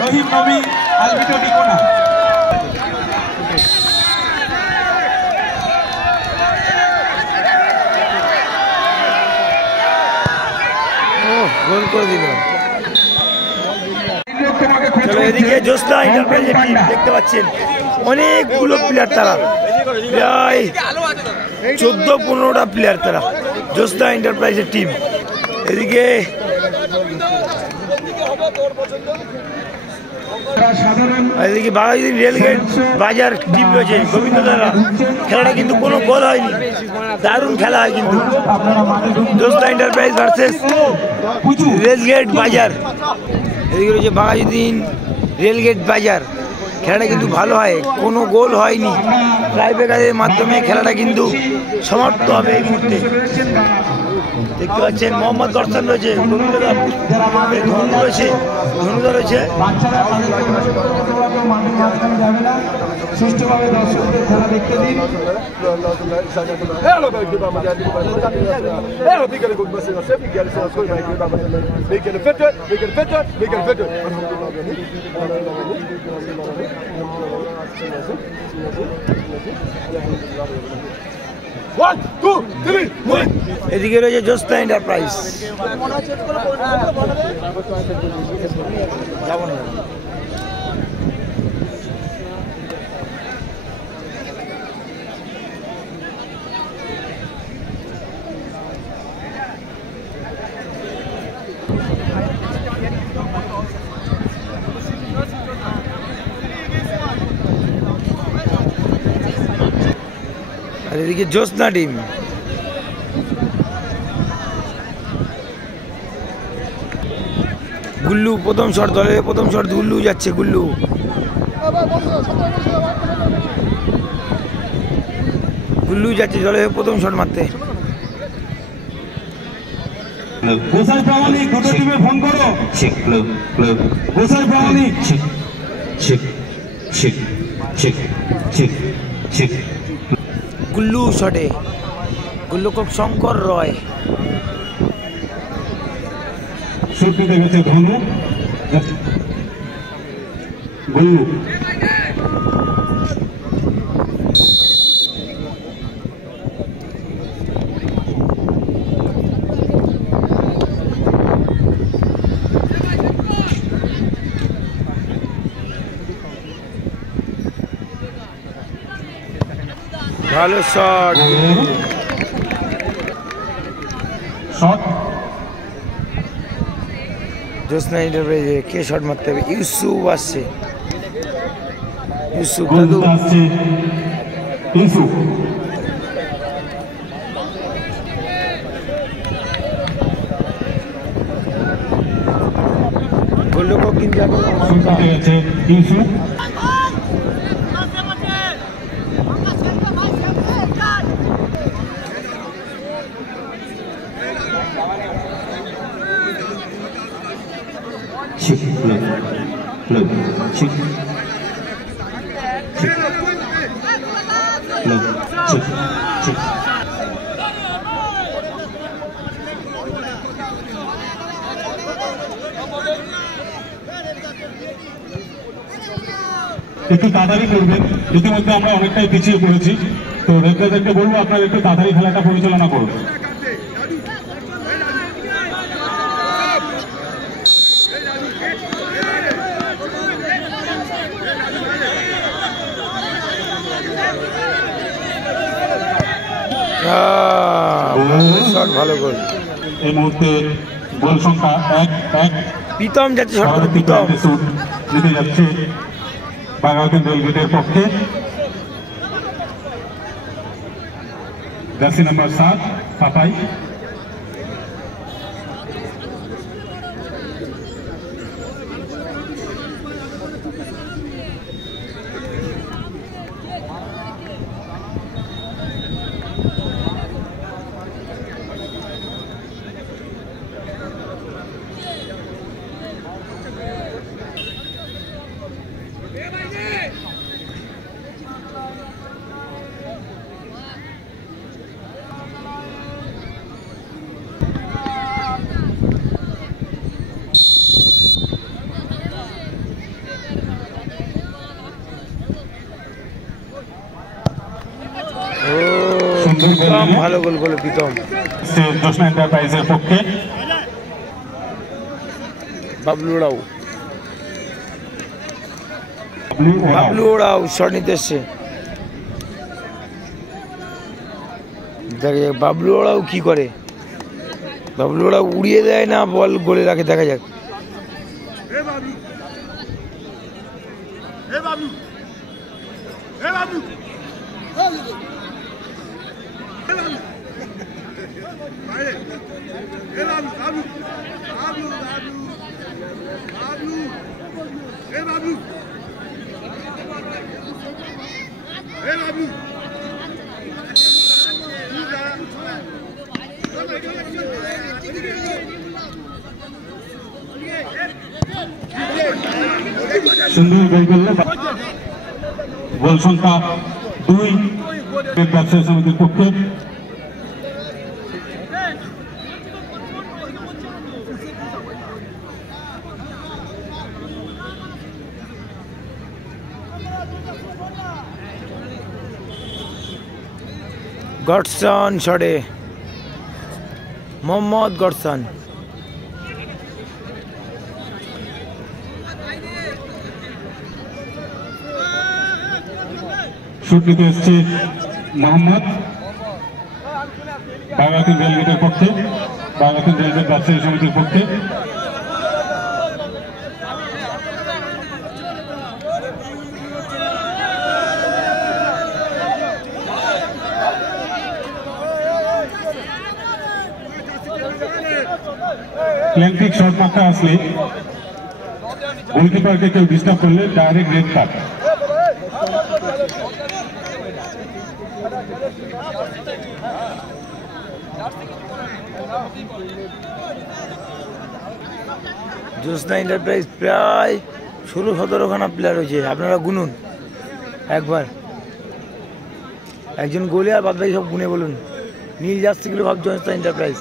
রহিম নবী আলবিটো ডিকোনা। গোল করে দিল। চলো এদিকে জ্যোৎস্না এন্টারপ্রাইজের টিম দেখতে পাচ্ছেন অনেকগুলো প্লেয়ার, তারা প্রায় 14-15টা প্লেয়ার, তারা জ্যোৎস্না এন্টারপ্রাইজের টিম। এদিকে এদিকে বাঘাযতীন রেলগেট বাজার টিম রয়েছে গোবিন্দধারা। খেলাটা কিন্তু কোনো গোল হয়নি, দারুণ খেলা হয় কিন্তু। জ্যোৎস্না এন্টারপ্রাইজ ভার্সেস রেলগেট বাজার। এদিকে রয়েছে বাঘাযতীন রেলগেট বাজার। খেলাটা কিন্তু ভালো হয়, কোনো গোল হয়নি। টাইব্রেকারের মাধ্যমে খেলাটা কিন্তু সমাপ্ত হবে এই মুহূর্তে। দেখতে পাচ্ছেন মোহাম্মদ দর্শন রয়েছে, ধনু রয়েছে, ধনুদা রয়েছে। সুষ্ঠুভাবে দর্শকদের খেলা দেখতে দিন। এদিকে রয়েছে জ্যোৎস্না এন্টারপ্রাইজ। যাবো না, আর এদিকে জ্যোৎস্না টিম। গুল্লু প্রথম শট, দলের প্রথম শট গুল্লু যাচ্ছে, গুল্লু গুল্লু যাচ্ছে দলের প্রথম শট মারতে। গোসাই প্রামাণিক দুটো টিমে ফোন করো। গোসাই প্রামাণিক গুল্লু শটে, গুল্লু খুব শঙ্কর রয়। শুটটি দেখেছে ধনু, গুল্লু ভালো শট, শট জ্যোৎস্না এন্টারপ্রাইজে কে শট মারতে হবে? ইউসুফ আসছে, ইউসুফ দাদু আসছে, ইউসুফ গোলরক্ষক কিন্তু এখন গেছে, ইউসুফ একটু তাড়াতাড়ি করবেন, ইতিমধ্যে আমরা অনেকটাই পিছিয়ে পড়েছি। তো রেফারিদেরকে বলবো আপনারা একটু তাড়াতাড়ি খেলাটা পরিচালনা করুন। ভালো গোল। এই মুহূর্তে গোল সংখ্যা 1-1। প্রীতম যাচ্ছে শট করে, প্রীতম জিতে যাচ্ছে বাঘাযতীন রেলগেটের পক্ষে। Jersey number 7 Papai. সুন্দর গোল নিয়ে ভালো গোল গোল প্রীতম জ্যোৎস্না এন্টারপ্রাইজের পক্ষে বাবলু ওরাও শট নিতে এসছে। দেখে বাবলু ওরাও কি করে, বাবলু ওরাও উড়িয়ে দেয় না বল গোলে রাখে, দেখা যাক। সুন্দর গোল করলো, গোল সংখ্যা 2 ব্যবসায়ী সমিতির পক্ষে। গডসন শটে, মোহাম্মদ গডসন। শুট নিতে এসছে মোহাম্মদ, বাগাতিন রেলগেটের পক্ষে, বাগাতিন রেলগেট ব্যবসায়ী সমিতির পক্ষে। প্ল্যান্টিক শট মারতে আসলে গোলকিপারকে কেউ ডিস্টার্ব করলে ডাইরেক্ট রেড কার্ড। জ্যোৎস্না এন্টারপ্রাইজ প্রায় 16-17খানা প্লেয়ার হয়েছে, আপনারা গুনুন একবার, একজন গোলে আর বাদ বাকি সব গুনে বলুন। নীল জার্সি গুলো ভাব জ্যোৎস্না এন্টারপ্রাইজ।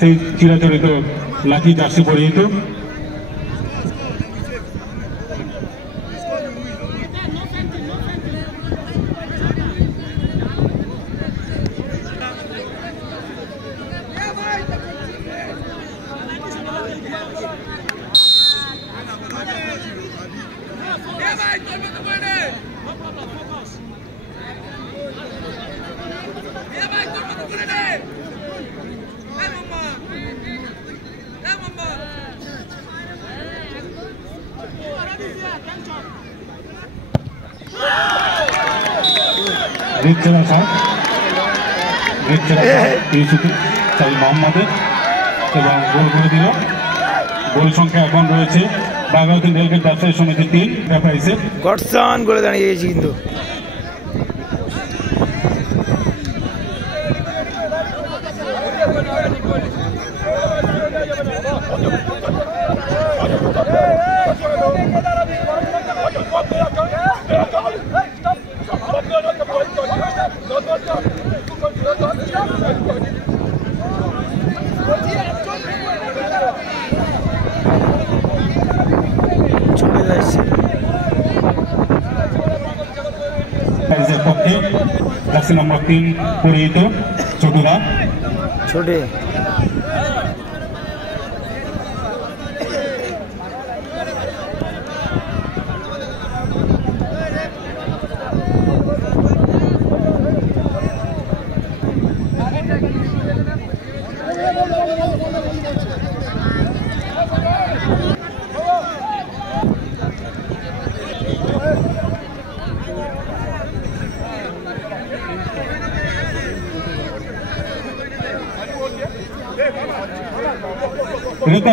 সেই চিরাচরিত লাকি জার্সি পরিহিত মোহাম্মদের এবং গোল করে দিল। গোল সংখ্যা এখন রয়েছে বাগাতিন রেলগেট ব্যবসায়ী সমিতি 3, এন্টারপ্রাইজের গডসন করে দাঁড়িয়ে গেছি কিন্তু। পক্ষে জার্সি নম্বর 3 পরিহিত ছোটদা ছোটে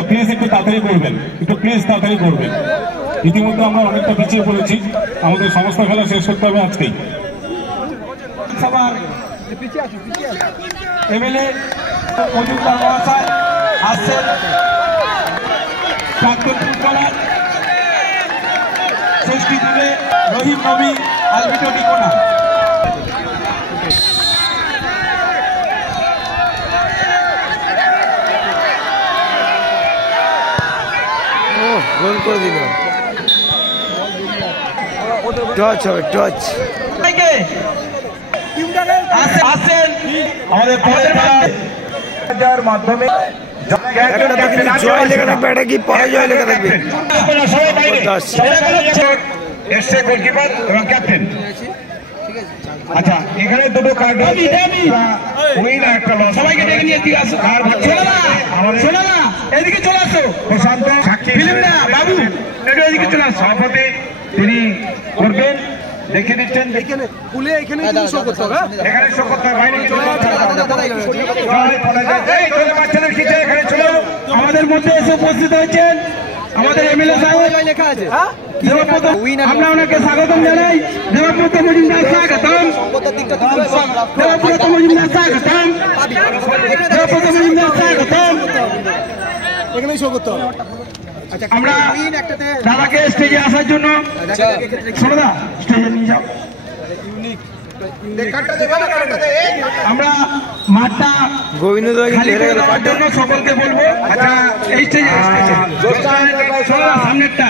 প্লিজ একটু তাড়াতাড়ি করবেন, একটু প্লিজ তাড়াতাড়ি করবেন। ইতিমধ্যে আমরা অনেকটা পিছিয়ে পড়েছি, আমাদের সমস্ত খেলা শেষ করতে হবে আজকেই। এমএলএ মজুমদার মহাশয় আসছেন, প্রাক্তন ফুটবলার ষষ্ঠী দিলে রহিম নবী আলবিটো নিকোনা। টচ হবে টচ। আসেন আমাদের পরের খেলার মাধ্যমে একটা তো কিন্তু জয় লেখা থাকবে, একটা কি পরাজয় লেখা থাকবে। এসছে গোলকিপার এবং ক্যাপ্টেন। আচ্ছা এখানে দুটো কার্ড উইন একটা লস। সবাইকে ডেকে নিয়ে এদিকে আসো। শোনো না এদিকে চলে আসো। প্রশান্ত ফিল্ম না বাবু একটু এদিকে চলে আসো। সভাপতি তিনি করবেন দেখে দিচ্ছেন। এখানে শো করতে হবে, এখানে শো করতে হবে, বাইরে চলে বাচ্চাদের খিচে এখানে চলো। আমাদের মধ্যে এসে উপস্থিত হয়েছেন আমাদের এমএলএ সাহেব, আমরা ওনাকে স্বাগতম জানাই। দেবব্রত মজুমদার স্বাগতম, দেবব্রত মজুমদার স্বাগতম, দেবব্রত মজুমদার স্বাগতম। এখানেই শো করতে হবে। আমরা দাদাকে স্টেজে আসার জন্য শোনা স্টেজে নিয়ে যাও। আমরা মাঠটা খালি করে দেওয়ার জন্য সকলকে বলবো। আচ্ছা এই স্টেজে সামনেরটা